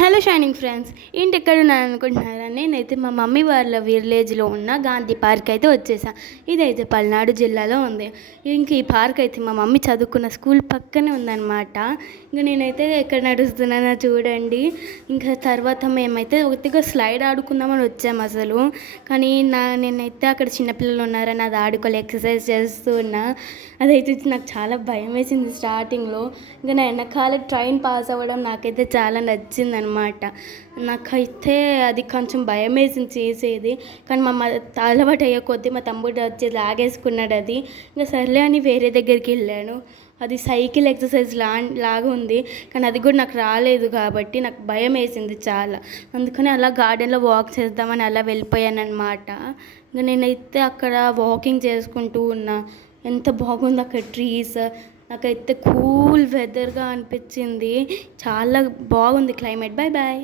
Hello shining friends, ఏంటి ఎక్కడున్నాను అనుకుంటున్నారా? నేనైతే మా మమ్మీ వాళ్ళ విలేజ్లో ఉన్న గాంధీ పార్క్ అయితే వచ్చేసా. ఇదైతే పల్నాడు జిల్లాలో ఉంది. ఇంక ఈ పార్క్ అయితే మా మమ్మీ చదువుకున్న స్కూల్ పక్కనే ఉందన్నమాట. ఇంక నేనైతే ఎక్కడ నడుస్తున్నానో చూడండి. ఇంకా తర్వాత మేమైతే ఒకటిగా స్లైడ్ ఆడుకుందామని వచ్చాము అసలు. కానీ నేనైతే అక్కడ చిన్నపిల్లలు ఉన్నారని అది ఆడుకోలే, ఎక్సర్సైజ్ చేస్తూ ఉన్నా. అదైతే నాకు చాలా భయం వేసింది స్టార్టింగ్లో. ఇంకా నా వెనకాల ట్రైన్ పాస్ అవ్వడం నాకైతే చాలా నచ్చింది అనమాట. నాకైతే అది కొంచెం భయం వేసింది చేసేది. కానీ మా అలవాటు అయ్యే కొద్దీ మా తమ్ముడు వచ్చి లాగేసుకున్నాడు అది. ఇంకా సర్లే అని వేరే దగ్గరికి వెళ్ళాను. అది సైకిల్ ఎక్సర్సైజ్ లాగా ఉంది, కానీ అది కూడా నాకు రాలేదు కాబట్టి నాకు భయం వేసింది చాలా. అందుకని అలా గార్డెన్లో వాక్ చేద్దామని అలా వెళ్ళిపోయాను అనమాట. ఇంకా నేనైతే అక్కడ వాకింగ్ చేసుకుంటూ ఉన్నా. ఎంత బాగుంది అక్కడ ట్రీస్. నాకైతే కూల్ వెదర్గా అనిపించింది. చాలా బాగుంది క్లైమేట్. Bye bye.